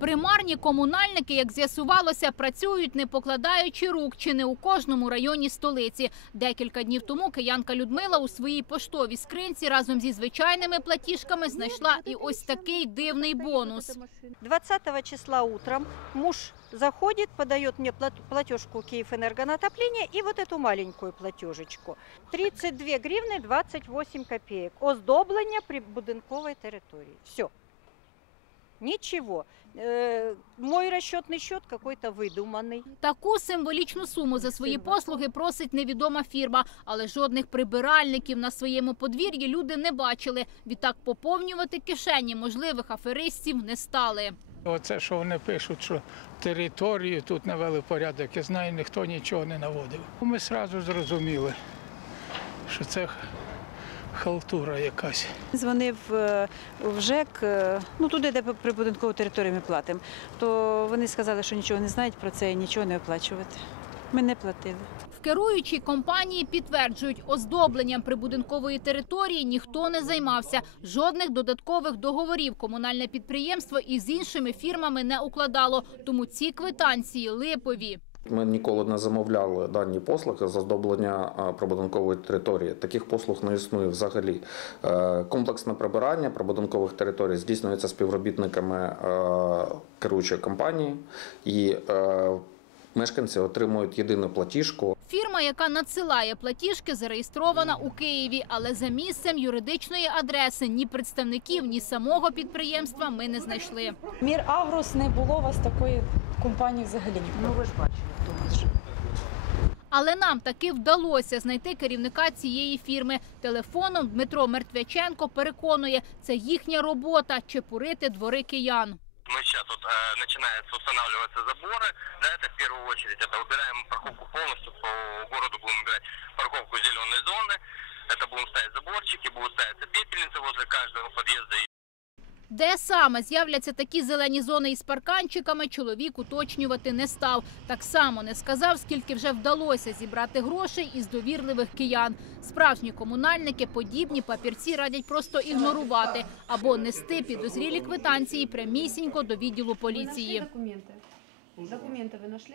Примарні комунальники, як з'ясувалося, працюють не покладаючи рук чи не у кожному районі столиці. Декілька днів тому киянка Людмила у своїй поштовій скринці разом зі звичайними платіжками знайшла і ось такий дивний бонус. 20 числа утром муж заходит, подает мне плат- платежку Киевэнерго на отопление и вот эту маленькую платежечку. 32 гривны 28 копеек. Оздоблення прибудинковой території. Все. Ничего. Э, мой расчетный счет какой-то выдуманный. Таку символічну суму за свої послуги просить невідома фірма, але жодних прибиральників на своєму подвір'ї люди не бачили. Відтак поповнювати кишені можливих аферистів не стали. Оце, що вони пишуть, що територію тут навели порядок, я знаю, ніхто нічого не наводив. Ми одразу зрозуміли, що це халтура якась. Дзвонив е, в ЖЕК, е, ну туди, де прибудинкову територію ми платимо, то вони сказали, що нічого не знають про це і нічого не оплачувати. Ми не платили. В керуючій компанії підтверджують, оздобленням прибудинкової території ніхто не займався. Жодних додаткових договорів комунальне підприємство із іншими фірмами не укладало. Тому ці квитанції липові. Ми ніколи не замовляли дані послуги за оздоблення е, прибудинкової території. Таких послуг не існує взагалі. Е, Комплексне прибирання прибудинкових територій здійснюється співробітниками е, керуючої компанії, і е, мешканці отримують єдину платіжку Фірма, яка надсилає платіжки, зареєстрована у Києві, але за місцем юридичної адреси ні представників, ні самого підприємства ми не знайшли. Мір Агрос не було у вас такої компанії взагалі ніколи. Ну ви ж бачили, тому що. Але нам таки вдалося знайти керівника цієї фірми. Телефоном Дмитро Мертвяченко переконує, це їхня робота чепурити двори киян. Мы сейчас вот э, начинается устанавливаться заборы, да, это в первую очередь, это убираем парковку полностью, будем ставить заборчики, будут ставиться пепельницы возле каждого подъезда Де саме з'являться такі зелені зони із парканчиками, чоловік уточнювати не став. Так само не сказав, скільки вже вдалося зібрати грошей із довірливих киян. Справжні комунальники подібні папірці радять просто ігнорувати або нести підозрілі квитанції прямісінько до відділу поліції. Документы. Документы вы нашли?